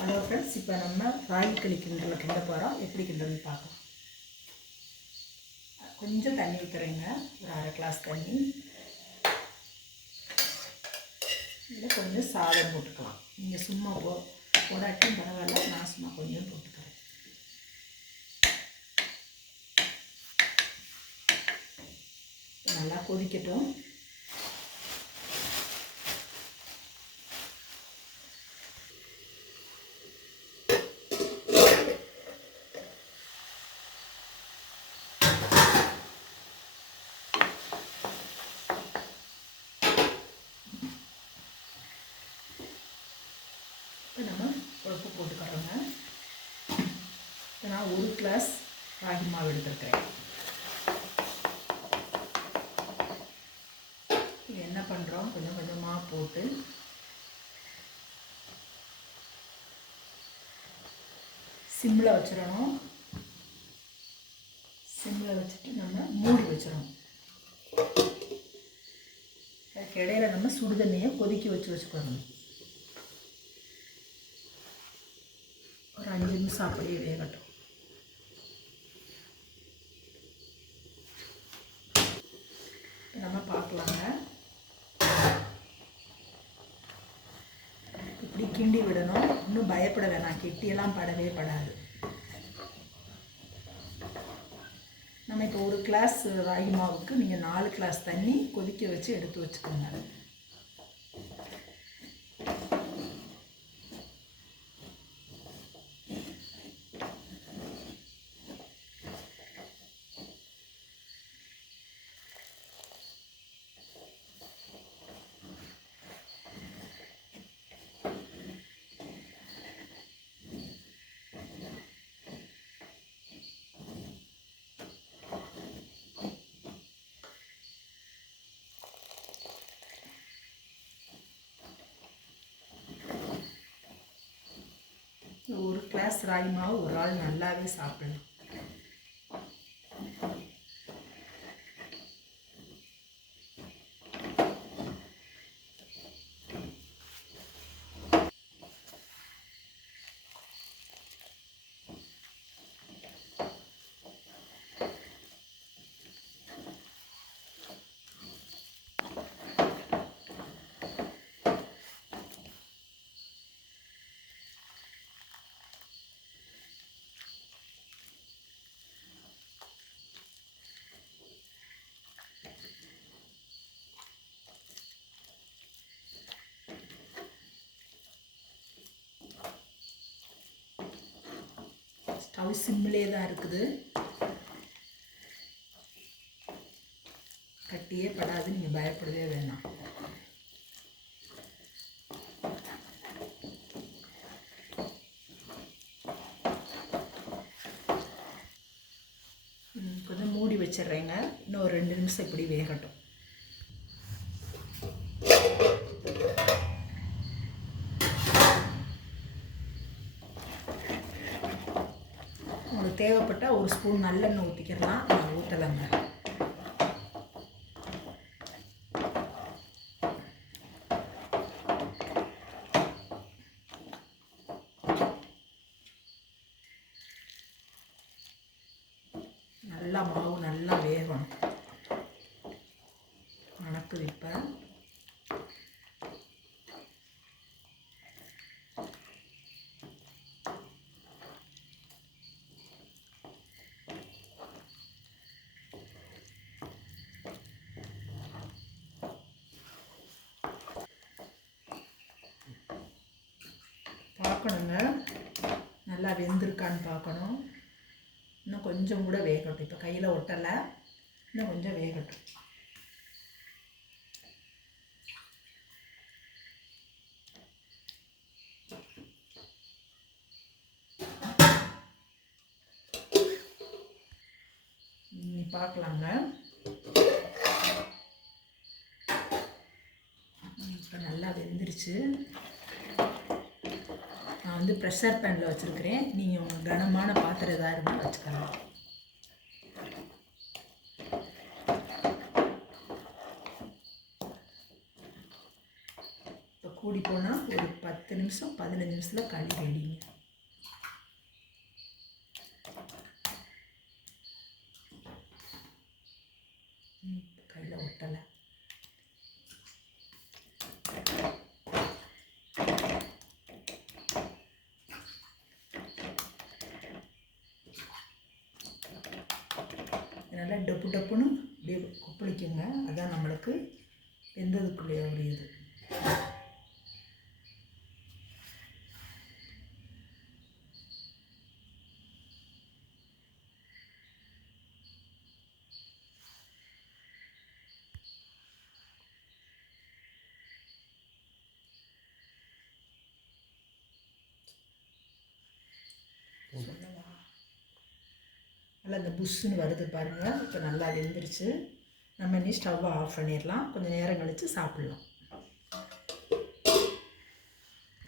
Hello friends, இப்போ நம்ம ராகி களி கிண்ட போகிறோம். எப்படி கிண்டுன்னு பார்க்கலாம். கொஞ்சம் தண்ணி ஊற்றுறேங்க, ஒரு அரை கிளாஸ் தண்ணி. இதில் கொஞ்சம் சாதம் போட்டுக்கலாம். நீங்கள் சும்மா போடாட்டும் பரவாயில்ல, நான் சும்மா கொஞ்சம் போட்டுக்கிறேன். நல்லா கொதிக்கட்டும். இப்போ நம்ம உப்பு போட்டுக்கிறோங்க. இப்போ நான் ஒரு கிளாஸ் ராகி மாவு எடுத்துருக்கிறேன். இது என்ன பண்ணுறோம், கொஞ்சம் கொஞ்சமாக போட்டு சிம்மில் வச்சிடணும். சிம்மில் வச்சுட்டு நம்ம மூடி வச்சிடணும். அதுக்கு இடையில நம்ம சுடுதண்ணியை கொதிக்க வச்சுக்கணும். ஒரு 5 நிமிஷம் அப்படியே வேகட்டும். நம்ம பார்க்கலாங்க. இப்படி கிண்டி விடணும். இன்னும் பயப்பட வேணாம், கெட்டியெல்லாம் படவே படாது. நம்ம இப்போ ஒரு கிளாஸ் ராகி மாவுக்கு நீங்கள் 4 கிளாஸ் தண்ணி கொதிக்க வச்சு எடுத்து வச்சுக்கோங்க. ஒரு கிளாஸ் ராகி மாவு ஒரு ஆள் நல்லாவே சாப்பிடலாம். ஸ்டவ் சிம்மிலே தான் இருக்குது, கட்டியே படாது, நீங்கள் பயப்படவே வேணாம். கொஞ்சம் மூடி வச்சிடுறேங்க. இன்னும் ஒரு 2 நிமிஷம் இப்படி வேகட்டும். உங்களுக்கு தேவைப்பட்டால் ஒரு ஸ்பூன் நல்லெண்ணெய் ஊற்றிக்கிறலாம், நான் ஊற்றலைங்க. நல்லா மாவு நல்லா வேகணும். மணக்குது இப்போ. பார்க்கணுங்க, நல்லா வெந்திருக்கான்னு பார்க்கணும். இன்னும் கொஞ்சம் கூட வேகட்டும். இப்போ கையில் ஒட்டலை, இன்னும் கொஞ்சம் வேகட்டும். பார்க்கலாங்க. இப்போ நல்லா வெந்துருச்சு. நான் வந்து ப்ரெஷர் பேனில் வச்சுருக்கிறேன். நீங்கள் உங்கள் கனமான பாத்திரம் எதாக இருந்தால் வச்சுக்கலாம். இப்போ கூடி போனால் ஒரு 10 நிமிஷம் 15 நிமிஷத்தில் களி ரெடிங்க. கையில் ஒட்டலை. நல்லா டப்பு டப்புன்னு அப்படியே கொப்பளிக்குங்க. அதான் நம்மளுக்கு வெந்ததுக்குள்ளே உரியது. நல்லா இந்த புஷ்ஷுன்னு வருது பாருங்கள். இப்போ நல்லா வெந்துருச்சு. நம்ம இனி ஸ்டவ்வை ஆஃப் பண்ணிடலாம். கொஞ்சம் நேரம் கழித்து சாப்பிட்லாம்.